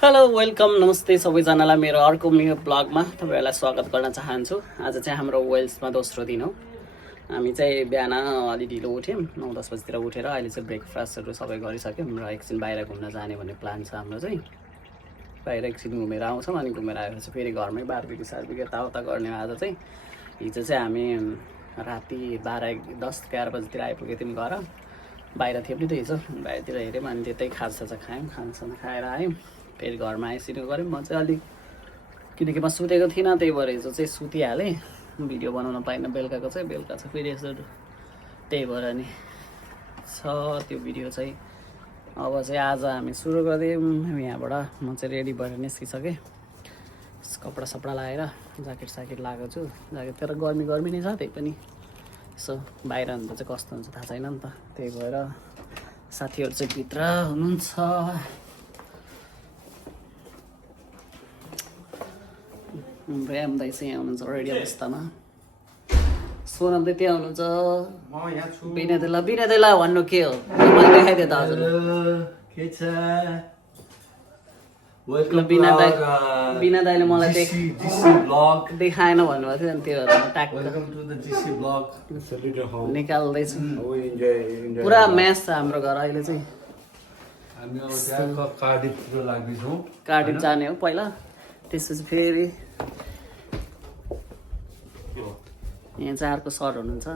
Hello welcome नमस्ते सबैजनालाई मेरो अर्को मेरो ब्लगमा तपाईँहरूलाई स्वागत गर्न चाहन्छु। आज चाहिँ हाम्रो वेल्समा दोस्रो दिन हो। हामी चाहिँ बिहान अलि ढिलो उठ्यौँ, 9-10 बजीतिर उठेर अहिले चाहिँ ब्रेकफास्टहरू सबै गरिसक्यौँ र एकछिन बाहिर घुम्न जाने भन्ने प्लान छ हाम्रो चाहिँ। बाहिर एकछिन घुमेर आउँछौँ अनि घुमेर आएपछि फेरि घरमै बारबिक्यू सारबिक्यू यताउता गर्ने। आज चाहिँ हिजो चाहिँ हामी राति 12-10-11 बजीतिर आइपुगेको थियौँ घर। बाहिर थियौँ नि त हिजो, बाहिरतिर हेऱ्यौँ अनि त्यतै खाजासाजा खायौँ, खानासाना खाएर आयौँ। फेरि घरमा आइसिनु गऱ्यौँ। म चाहिँ अलिक किनकि म सुतेको थिइनँ, त्यही भएर हिजो चाहिँ सुतिहालेँ, भिडियो बनाउन पाइनँ। बेलुका चाहिँ फेरि यसो त्यही भएर नि छ त्यो भिडियो चाहिँ। अब चाहिँ आज हामी सुरु गरिदियौँ यहाँबाट। म चाहिँ रेडी भएर निस्किसकेँ, कपडा सपडा लगाएर ज्याकेट स्याकेट लगाएको छु। ज्याकेट तर गर्मी नै छ, त्यही पनि यसो बाहिर हुँदा चाहिँ कस्तो हुन्छ थाहा छैन नि त। त्यही भएर साथीहरू चाहिँ भित्र हुनुहुन्छ। ब्याम दाइ चाहिँ यहाँ हुनुहुन्छ रेडी अवस्थामा। सोनम दाइ त्यहाँ हुनुहुन्छ। बिना दाइलाई भन्नु के हो, मैले देखाइदिएँ त हजुर। बिना दाइले मलाई देखाएन भन्नुभएको थियो अनि त्यो ट्याग निकाल्दैछु। पुरा म्याच छ हाम्रो घर अहिले चाहिँ। कार्डिफ जाने हो पहिला, त्यसपछि फेरि यहाँ चाहिँ अर्को सर हुनुहुन्छ।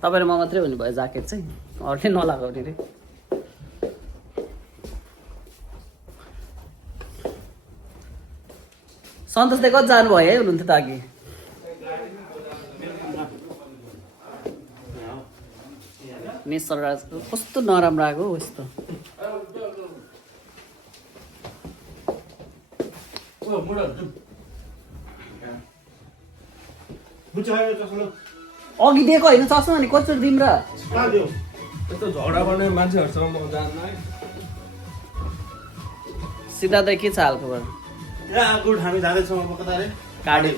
तपाईँ र म मात्रै हुनुभयो ज्याकेट चाहिँ, अरूले नलगाउने रे। सन्तोष दाइ कति जानुभयो है, हुनुहुन्थ्यो त अघि। नेसर राजको कस्तो नराम्रो आएको हो यस्तो। अघि दिएको होइन चस्मा नि, कतिचोटि दिउँ र। झगडा गर्ने मान्छेहरूसँग म जान्न है। सिद्धार्थ दाइ के छ हालखबर? गुड, हामी जाँदैछौँ अब कता रे? कार्डिफ।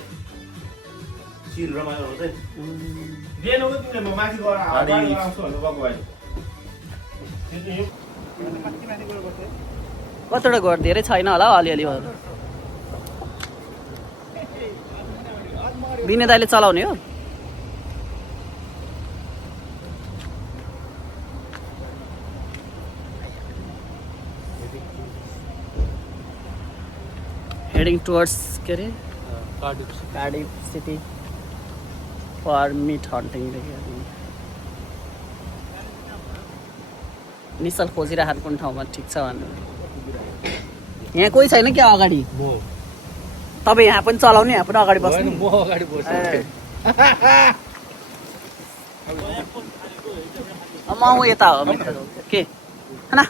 चिल रमाइलो हो चाहिँ। लिएन हो तिमीले, म माथि गएर आउँछु भनेर गएको भएन। कतिवटा घर धेरै छैन होला हौ, अलिअलि। बिना दाइले चलाउने हो। हेडिङ टुवर्ड्स के अरे Cardiff city for meat hunting. Nischal खोजिरहेको कुन ठाउँमा ठिक छ भन्नु। यहाँ कोही छैन क्या अगाडि? तपाईँ यहाँ पनि चलाउने, यहाँ पनि अगाडि बस्नु। म अगाडि बस्छु। म यता हो के होइन,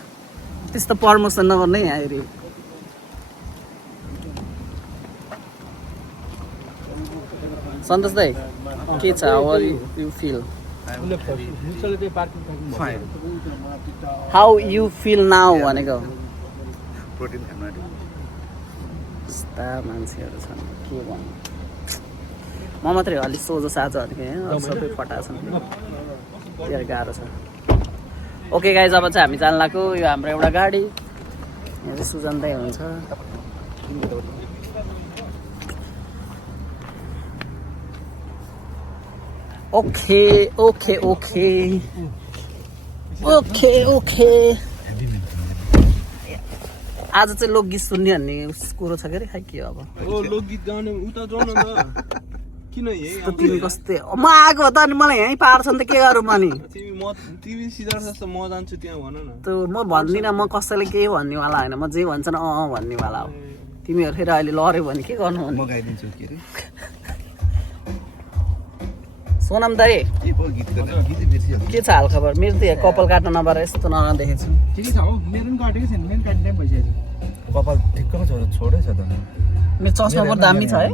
त्यस्तो प्रमोसन नगर्ने यहाँ हेऱ्यो। सन्तोष दाइ के छ, how you feel? How you feel now भनेको। यस्ता मान्छेहरू छन् के भन्नु। म मात्रै अलिक सोझो साझो भनेको यहाँ सबै फटा छन्, त्यहाँ गाह्रो छ। ओके गाइज, अब चाहिँ हामी जान लाग्यो। यो हाम्रो एउटा गाडी, यहाँ चाहिँ सुजन दाइ हुनुहुन्छ। Okay okay okay okay okay. आज चाहिँ लोकगीत सुन्ने भन्ने कुरो छ के अरे, खै के हो अब। लोकगीत गाउने उता जाउँ न त। किन तिमी कस्तै म आएको हो त, अनि मलाई यहीँ पार्छ नि त, के गरौँ अनि। तिमी सिद्धार्थ जस्तो म जान्छु त्यहाँ भन न। त म भन्दिनँ, म कसैले केही भन्नेवाला होइन, म जे भन्छन् भन्नेवाला हो। तिमीहरू फेरि अहिले लड्यो भने के गर्नु? म गाइदिन्छु के अरे। सोनम दाइ के छ हाल खबर? मेरो त यहाँ कपाल काट्न नपाएर यस्तो नदेखेको छु। ठिकै छ हो, मेरो पनि काटेको छैन, मेरो काट्ने टाइम भइसकेको छ। कपाल ठिक्कको छोडै छ त। मेरो चस्मा पनि दामी छ है।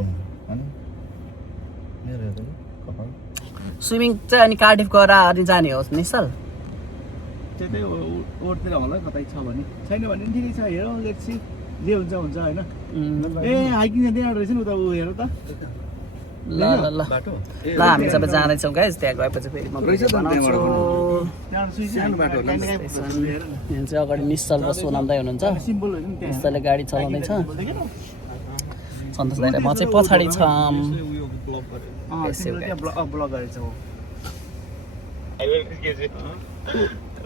स्विमिङ चाहिँ अनि कार्डिफ गएर अनि जाने हो निश्चल? त्यतै ओरतिर होला कतै छ भने, छैन भने ठिकै छ। हेरौँ, लेट्स सी जे हुन्छ हुन्छ होइन। ए हाइकिङ जाँदै रहेछ नि उता, ऊ हेर त। ल ल ल बाटो ल हामी सबै जाँदैछौँ गाइस त्यहाँ गएपछि फेरि म रहेछ भिडियो त बनाउँछु सानो बाटो होला नि। यहाँ चाहिँ अगाडि निश्चल र सोनाम दाइ हुनुहुन्छ सिम्पल होइन नि त्यहाँ निश्चलले गाडी चलाउँदैछ सन्तोष दाइ र म चाहिँ पछाडि छौँ सिम्पल त्यहाँ ब्लग गरेछ हो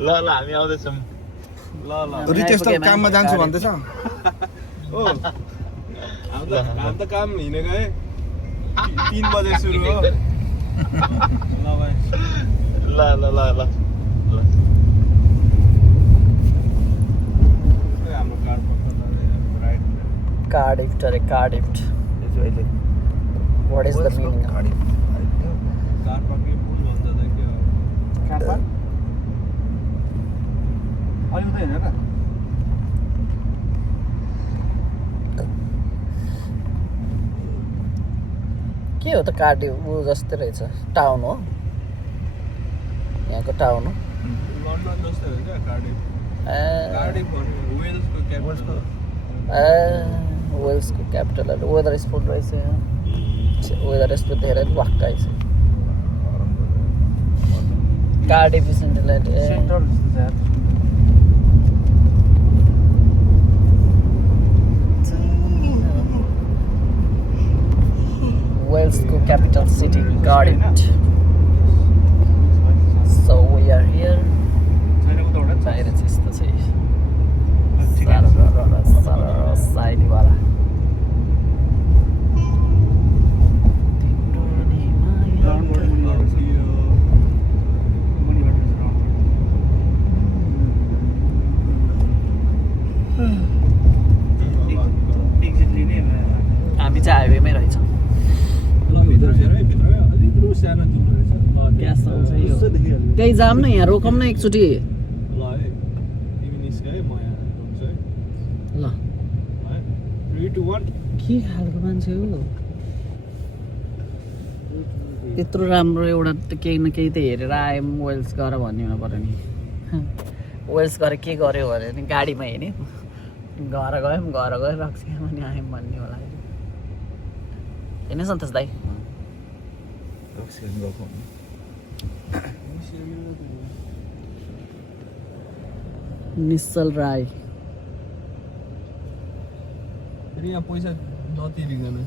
ल ल हामी आउँदैछौँ ल ल रितेश त काममा जान्छु भन्दैछ ओ हामी त काम हिँडेको है 3 बजे सुरु हो ल भाइ ल ल ल ल हाम्रो कार पक्का राइट कार्डिफ्ट अरे Cardiff what is the meaning car पक्कै पुल भन्छ त के हो कार पार्क अलि उता हिँडेर के हो त कार्डिफ ऊ जस्तै रहेछ टाउन हो यहाँको टाउन हो लन्डन जस्तै हो क्या कार्डिफ कार्डिफ वेल्सको क्यापिटल वेल्सको क्यापिटलहरू वेदर स्पोर्ट रहेछ यहाँ वेदर यस्तो धेरै वाक्क आइछ कार्डिफ सेन्ट्रल सेन्टर वेल्सको capital city Cardiff so we are here बाहिर चाहिँ यस्तो चाहिँ साइलीवाला हामी चाहिँ हाइवेमै रहेछौँ त्यही जाम न यहाँ रोकौँ न एकचोटि ल के खालको मान्छे हो त्यत्रो राम्रो एउटा केही न केही त हेरेर आयौँ वेल्स गर भन्ने हुनु पऱ्यो नि वेल्स गएर के गर्यो भने नि गाडीमा हिँड्यो घर गयो रक्सीमा नि आयौँ भन्ने होला होइन सन्तोष दाइ निश्चल राई यहाँ पैसा नतिरिकन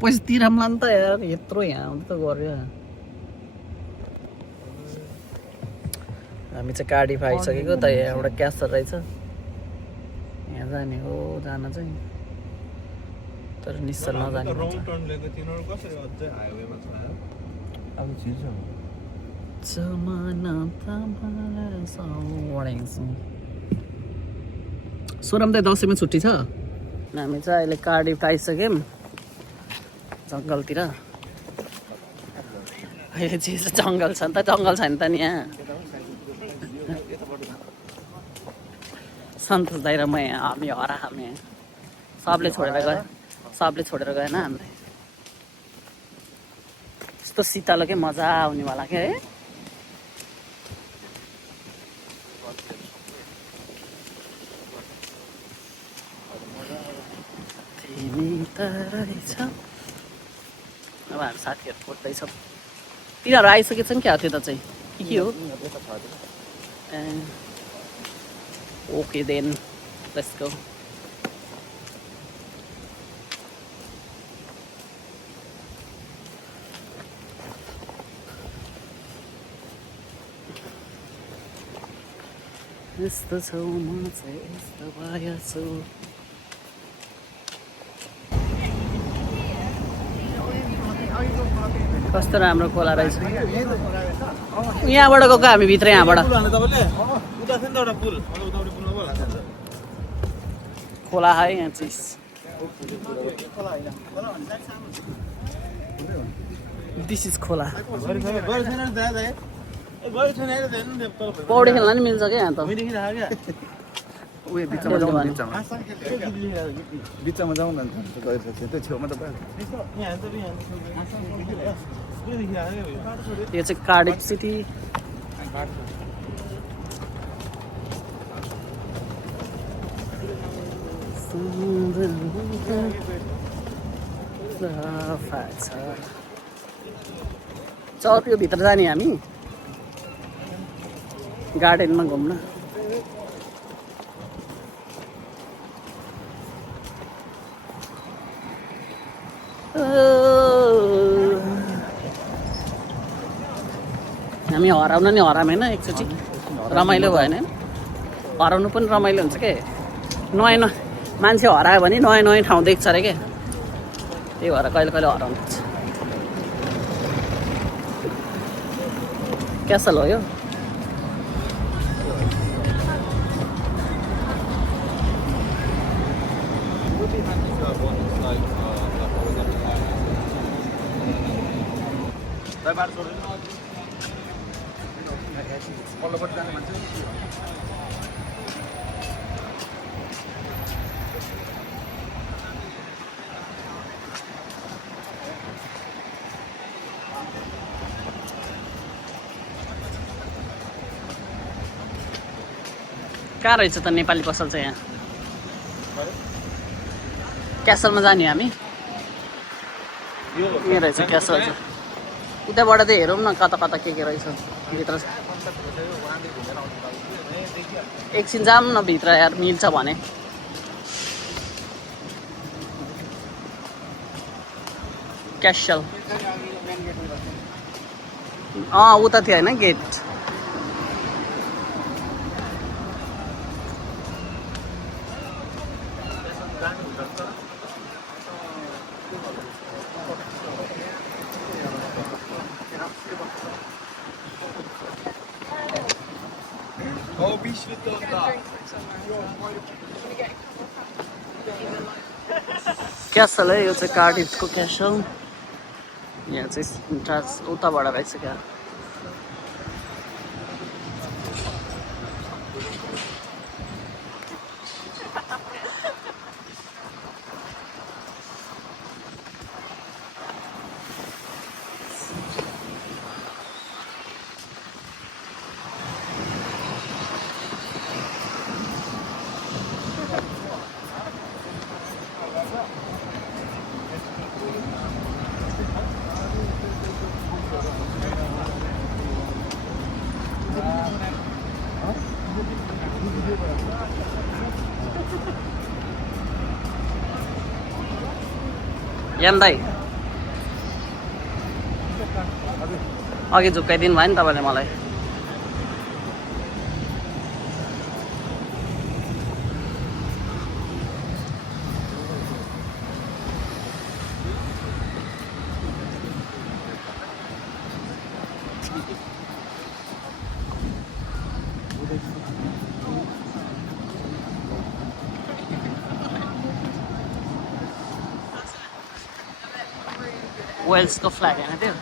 पैसा तिराम्ला नि त यार यत्रो यहाँ आउनु त गऱ्यो हामी चाहिँ कार्डिफ आइसकेको त यहाँ एउटा क्यासर रहेछ यहाँ जाने हो जान चाहिँ तर निश्चल नजाने भन्छ। सोरम त दसैँमा छुट्टी छ हामी चाहिँ अहिले कार्डिफ आइसक्यौँ जङ्गलतिर अहिले चाहिँ जङ्गल छ नि त जङ्गल छैन त नि यहाँ सन्तोष दाइ र म यहाँ हामी हामी सबले छोडेर गएन हामीलाई यस्तो शीतल के मजा आउनेवाला के है अब हामी साथीहरू खोज्दैछौँ तिनीहरू आइसकेछन् क्या त्यो त चाहिँ के हो ओके देन लेट्स गो यस्तो छौ म चाहिँ यस्तो भएछु कस्तो राम्रो खोला रहेछ यहाँबाट गएको हामी भित्र यहाँबाट खोला है यहाँ चिज दिस इज खोला पौडी खेल्न नि मिल्छ क्या यहाँ त बिचमा जाउँ न त्यो छेउमा त यो चाहिँ कार्डिफ सिटी सफा छ चल त्यो भित्र जाने हामी गार्डनमा घुम्न हामी हराउन नि हराम होइन एकचोटि रमाइलो भएन हराउनु पनि रमाइलो हुन्छ के नयाँ नयाँ मान्छे हरायो भने नयाँ नयाँ ठाउँ देख्छ अरे के त्यही भएर कहिले कहिले हराउनुपर्छ क्यासल हो यो कहाँ रहेछ त नेपाली पसल चाहिँ यहाँ क्यासलमा जाने हामी यहाँ रहेछ क्यासल चाहिँ उताबाट चाहिँ हेरौँ न कता कता के रहेछ भित्र एकछिन जाऊँ न भित्र यार मिल्छ भने क्यासल उता थियो होइन गेट क्यासल है यो चाहिँ कार्डिफको क्यासल यहाँ चाहिँ उताबाट रहेछ क्या याम दाइ अघि झुक्काइदिनु भयो नि तपाईँले मलाई वेल्सको फ्ल्याग होइन त्यो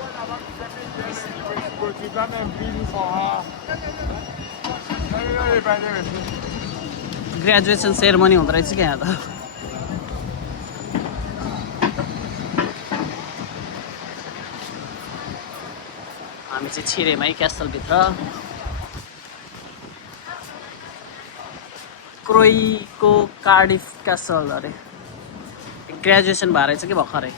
ग्रेजुएसन सेरेमनी हुँदो रहेछ क्या यहाँ त हामी चाहिँ छिरेमै क्यासलभित्र क्रोईको कार्डिफ क्यासल अरे ग्रेजुएसन भएर रहेछ कि भर्खरै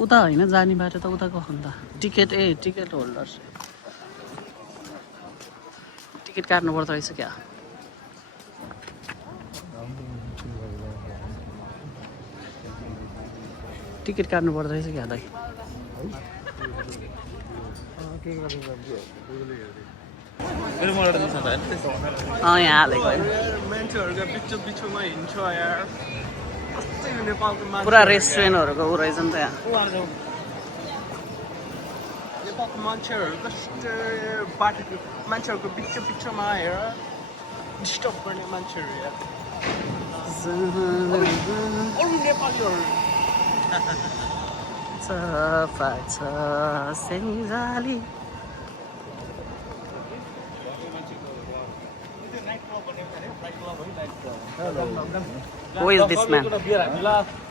उता होइन जाने बाटो त उताको हो नि त टिकट होल्डर टिकट काट्नु पर्दो रहेछ क्या टिकट काट्नु पर्दो रहेछ क्या दाइ यहाँ हालेको होइन पुरा रेस्टुरेन्टहरूको ऊ रहेछ नि त यहाँ मान्छेहरूको बिचमा आएर डिस्टर्ब गर्ने मान्छेहरू Who is this man?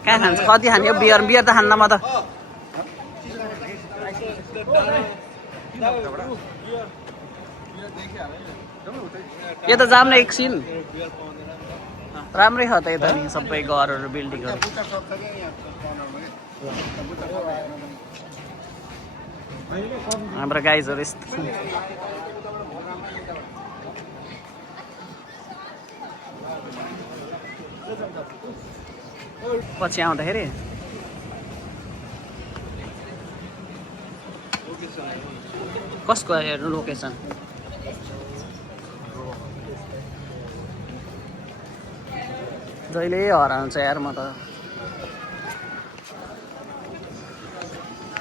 कहाँ खान्छ कति खाने बियर त खान्न म त यता जाम न एकछिन राम्रै छ त यता नि सबै घरहरू बिल्डिङहरू हाम्रो गाइजहरू यस्तो छन् पछि आउँदाखेरि कसको हेर्नु लोकेसन जहिले हराउँछ यार म त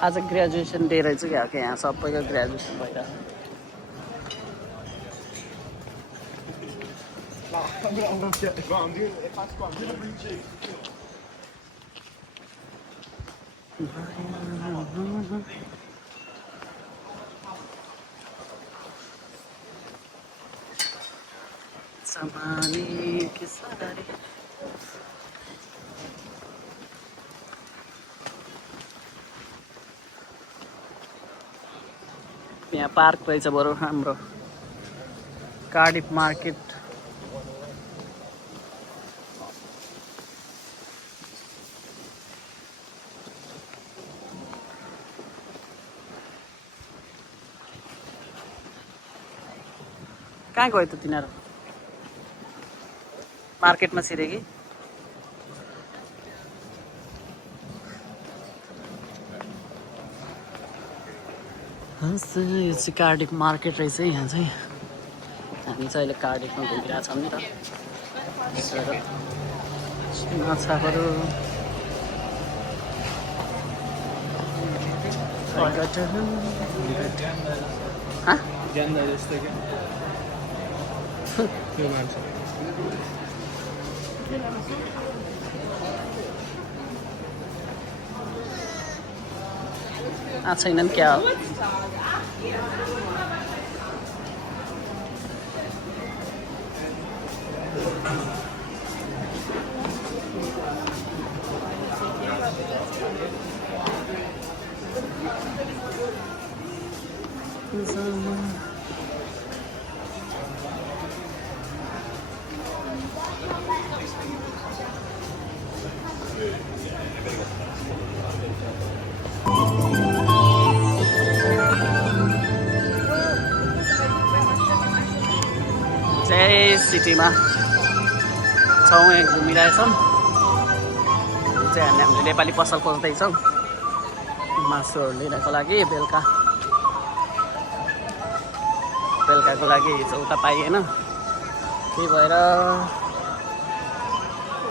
आज ग्रेजुएसन डे रहेछ क्या यहाँ सबैको ग्रेजुएसन भइरहेको समानी के सारे यहाँ पार्क रहेछ बरु हाम्रो कार्डिफ मार्केट कहाँ गयो त तिनीहरू मार्केटमा छिरे कि यो चाहिँ कार्डिफ मार्केट रहेछ यहाँ चाहिँ हामी चाहिँ अहिले कार्डिफमा घुमिरहेछौँ नि त माछाहरू छैनन् क्या हो सिटीमा छौँ यहाँ घुमिरहेछौँ चाहिँ हामीले नेपाली पसल खोज्दैछौँ मासुहरू लिनको लागि बेलुकाको लागि हिजो उता पाइएन त्यही भएर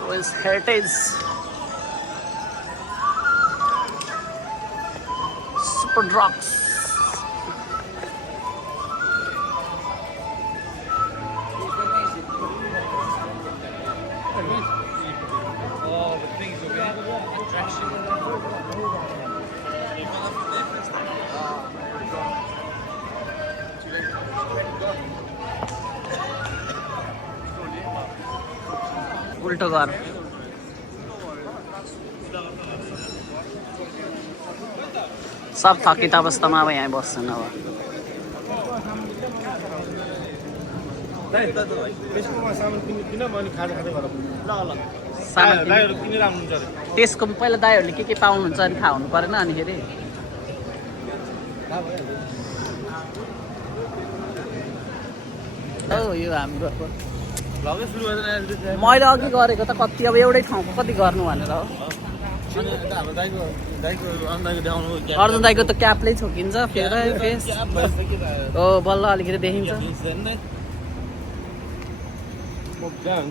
वेल्स हेरिटेज सुपर ड्रग्स उल्टो घर सब थकित अवस्थामा अब यहाँ बस्छन् अब त्यसको पहिला दाइहरूले के पाउनुहुन्छ अनि थाहा हुनु परेन अनिखेरि यो हाम्रो मैले अघि गरेको त कति अब एउटै ठाउँको कति गर्नु भनेर हो अर्जुन दाइको त क्यापले छोकिन्छ फेरि फेस हो बल्ल अलिकति देखिन्छ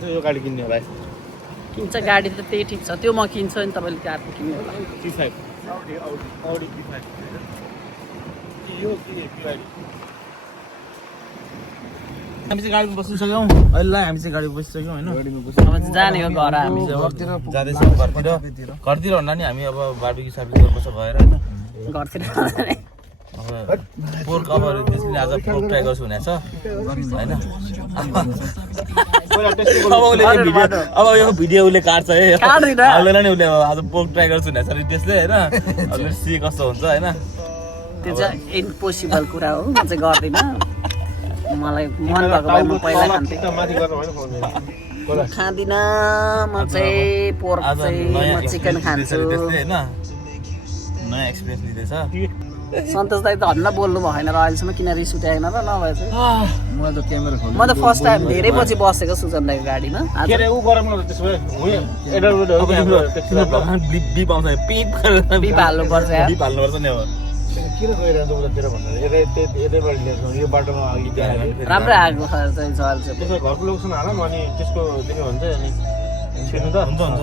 यो गाडी किन्ने भाइ किन्छ गाडी त त्यही ठिक छ त्यो म किन्छु नि तपाईँले क्यापको किन्नु होला हामी चाहिँ गाडीमा बसिसक्यौँ अहिले हामी चाहिँ गाडीमा बसिसक्यौँ होइन अब जाने हो घर हामी जाँदैछौँ घरतिर भन्दा नि हामी अब बार्बिक्यू सार्बिक्यू गर्नुपर्छ भएर होइन घरतिर अब पोर्क अब त्यसले आज पोर्क ट्राई गर्छु भनेको छ होइन अब यो भिडियो उसले काट्छ है हाल्दैन नि उसले आज पोर्क ट्राई गर्छु भनेको छ त्यसले होइन अब सी कस्तो हुन्छ होइन त्यो चाहिँ इम्पोसिबल कुरा हो म चाहिँ गर्दिनँ मलाई मन भएको भए म पहिला खान्थेँ माथि गर्नु होइन फोन खाँदिनँ म चाहिँ पोर्क आज चाहिँ नयाँ म चिकन खान्छु होइन नयाँ एक्सपिरियन्स लिँदैछ सन्तोष दाइ त हन्न बोल्नु भएन र अहिलेसम्म किन रिस उठाएन र नभए चाहिँ म त क्यामेरा खोल्नु म त फर्स्ट टाइम धेरै पछि बसेको सुजन दाइको गाडीमा आज के अरे ऊ गरम न त्यसो भए अब तिम्रो भगवान् बिप आउँछ पिप बिप हाल्नुपर्छ यार। बिप हाल्नुपर्छ नि अब किन गइरहन्छ उतातिर भन्दा यतैबाट लिएको यो बाटोमा अघि देखाएको राम्रै आएको छ चाहिँ अहिले चाहिँ त्यसो घरको लोकेसन हाल न अनि त्यसको देख्यो भने चाहिँ अनि छिर्नु त हुन्छ हुन्छ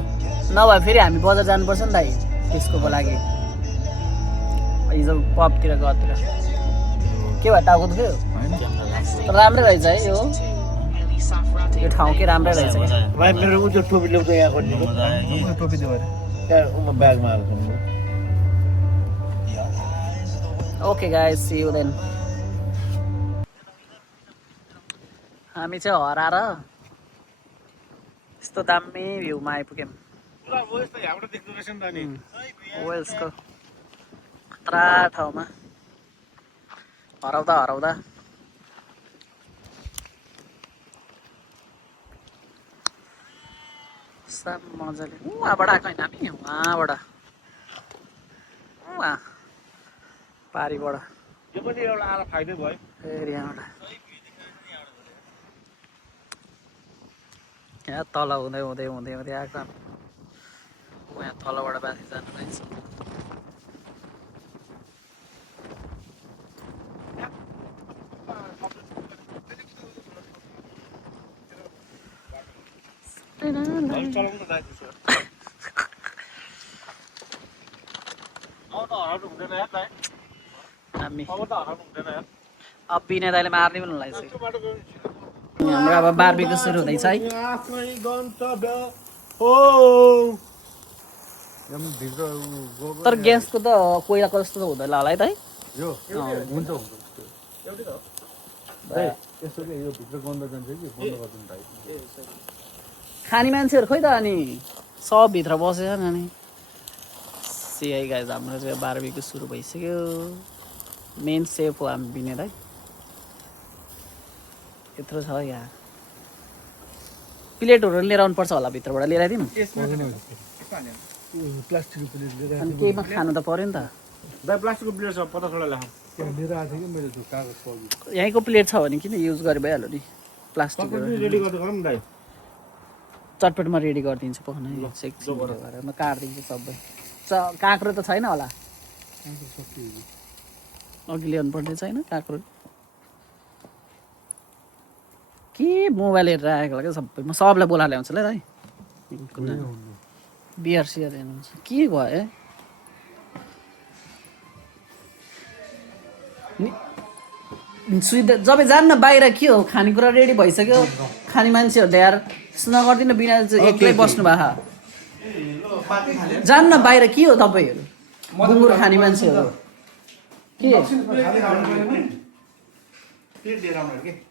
नभए फेरि हामी बजार जानुपर्छ नि दाइ त्यसको लागि हिजो पबतिर गतिर के भयो टाउको दुख्यो तर राम्रै रहेछ है यो ठाउँ के राम्रै रहेछ भाइ मेरो ऊ त्यो टोपी ल्याउँछ यहाँ खोज्नु मजा आयो कि टोपी दियो भने त्यहाँ उमा ब्यागमा हाल्छ okay guys see you then हामी चाहिँ हराएर यस्तो दामी भ्यूमा आइपुग्यौँ पुरा हो यस्तो यहाँबाट देख्दो रहेछ नि त नि वेल्सको खतरा ठाउँमा हराउँदा हराउँदा सब मजाले उहाँबाट आएको होइन हामी उहाँबाट उहाँ पारीबाट यो पनि एउटा आएर फाइदै भयो फेरि यहाँबाट यहाँ तल हुँदै हुँदै हुँदै हुँदै आएको यहाँ तलबाट बाँधी जानु रहेछ चलाउनु त दाइ त्यसो अब त हराउनु हुँदैन यार दाइ हामी अब त हराउनु हुँदैन यार अब बिना दाइले मार्ने पनि हुँदैछ त्यो बाटो गयो हाम्रो अब बार्बीक्यू सुरु हुँदैछ है आफ्नै गन्तव्य हो भित्र गएको तर ग्यासको त कोइलाको जस्तो त हुँदैन होला है त है यो हुन्छ हुन्छ यसो के यो भित्र गन्ध जान्छ कि बन्द गरिदिनु भाइ खाने मान्छेहरू खोइ त अनि सब भित्र बसेछन् अनि सिआई गाइज हाम्रो चाहिँ बार्बीक्यू सुरु भइसक्यो मेन सेफ हो हामी बिनेर है यत्रो छ यहाँ प्लेटहरू लिएर आउनुपर्छ होला भित्रबाट लिएर आइदिउँ प्लास्टिकको प्लेट लिएर अनि केहीमा खानु त पऱ्यो नि त दाइ प्लास्टिकको प्लेट छ 50 वटा ल्याऊ त्यहाँ लिएर आएको थिएँ कि मैले त्यो कागज पग्यो यहीँको प्लेट छ भने किन युज गरे भइहाल्यो नि प्लास्टिकहरू रेडी गर्दै गरौँ दाइ चटपटमा रेडी गरिदिन्छु पखाउनु है सेक्सी गरेर म काटिदिन्छु सबै काँक्रो त छैन होला अघि ल्याउनु पर्ने छैन काँक्रो के मोबाइल हेरेर आएको होला क्या सबै म सबलाई बोलाएर ल्याउँछु ल है बियर सियर हेर्नुहुन्छ के भयो सुविधा जब जान्न बाहिर के हो खानेकुरा रेडी भइसक्यो खाने मान्छेहरूले यार यस्तो नगरिदिनु बिना एक्लै बस्नु भएको जान्न बाहिर के हो तपाईँहरू गुङ्गुर खाने मान्छेहरू के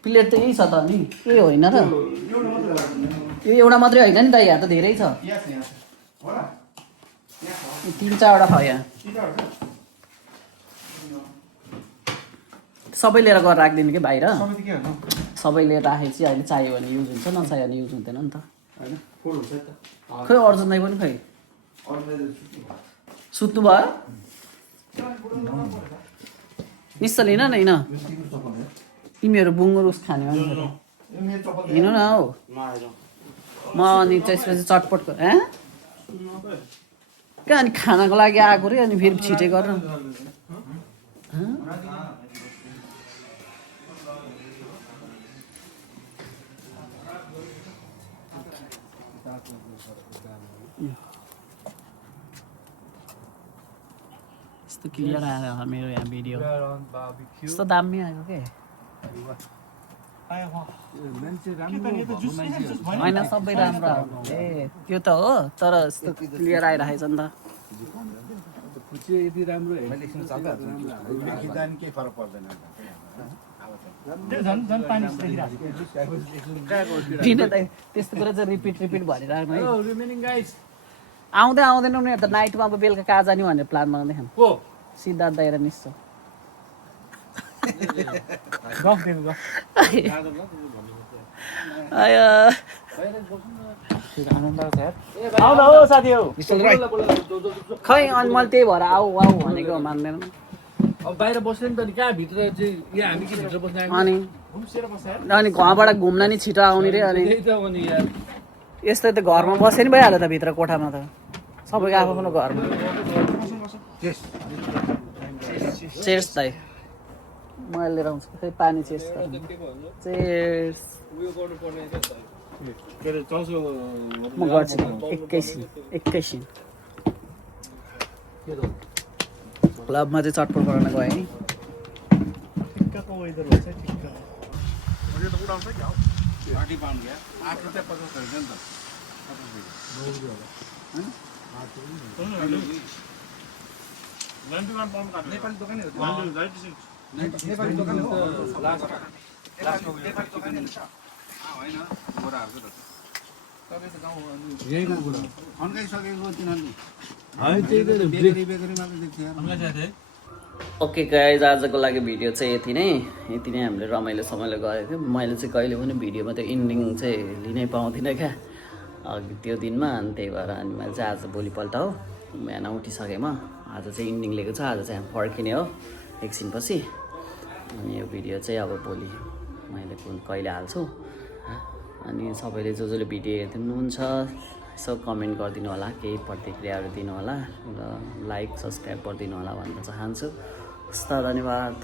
प्लेट त यही छ त नि के होइन र यो एउटा मात्रै होइन नि त यहाँ त धेरै छ 3-4 वटा छ यहाँ सबै लिएर गएर राखिदिनु कि बाहिर सबै लिएर राखेपछि अहिले चाहियो भने युज हुन्छ नचाहियो भने युज हुँदैन नि त खै अर्जुन दाइ पनि खै सुत्नु भयो निश्चय लिन न हिँड तिमीहरू बुङ्गुर उस खाने हिँड न हौ म अनि त्यसपछि चटपटको कहाँ अनि खानाको लागि आएको रे अनि फेरि छिटै गर यस्तो क्लियर आएर मेरो यहाँ भिडियो यस्तो दामी आएको के होइन सबै राम्रो ए त्यो त हो तर यस्तो क्लियर आइरहेछ नि त त्यस्तो कुरा चाहिँ रिपिट भनिराख्नु है आउँदै आउँदैन उनीहरू त नाइटमा अब बेलुका कहाँ जाने भनेर प्लान बनाउँदै खानु सिद्धार्थ दाइ र निश्चय आयो आउँदा हो साथी हौ खै अनि मैले त्यही भएर आऊ आऊ भनेको मान्दैन अब बाहिर बस्ने नि त नि कहाँ भित्र चाहिँ यहाँ हामी के भित्र बस्ने अनि घरबाट घुम्न नि छिटो आउने रे अनि त्यही त हो नि यार यस्तो त घरमा बसे नि भइहाल्यो त भित्र कोठामा त सबैको आफ्नो आफ्नो घरमा चेयर्स दाइ मैले लिएर आउँछु त्यही पानी चेयर्स चेयर्स म गर्छु एकैछिन क्लबमा चाहिँ चटपट बनाउन गएँ नि ओके गाइज आजको लागि भिडियो चाहिँ यति नै हामीले रमाइलो समयले गरेको थियौँ मैले चाहिँ कहिले पनि भिडियोमा त्यो इन्डिङ चाहिँ लिनै पाउँदिनँ क्या अघि त्यो दिनमा अनि त्यही भएर अनि मैले चाहिँ आज भोलिपल्ट हो बिहान उठिसकेमा आज चाहिँ इन्डिङ लिएको छ आज चाहिँ हामी फर्किने हो एकछिनपछि अनि यो भिडियो चाहिँ अब भोलि मैले कहिले हाल्छु अनि सबैले जसले भिडियो हेरिदिनुहुन्छ यसो कमेन्ट गरिदिनु होला केही प्रतिक्रियाहरू दिनु होला र लाइक सब्सक्राइब गरिदिनु होला भन्न चाहन्छु हस् त धन्यवाद।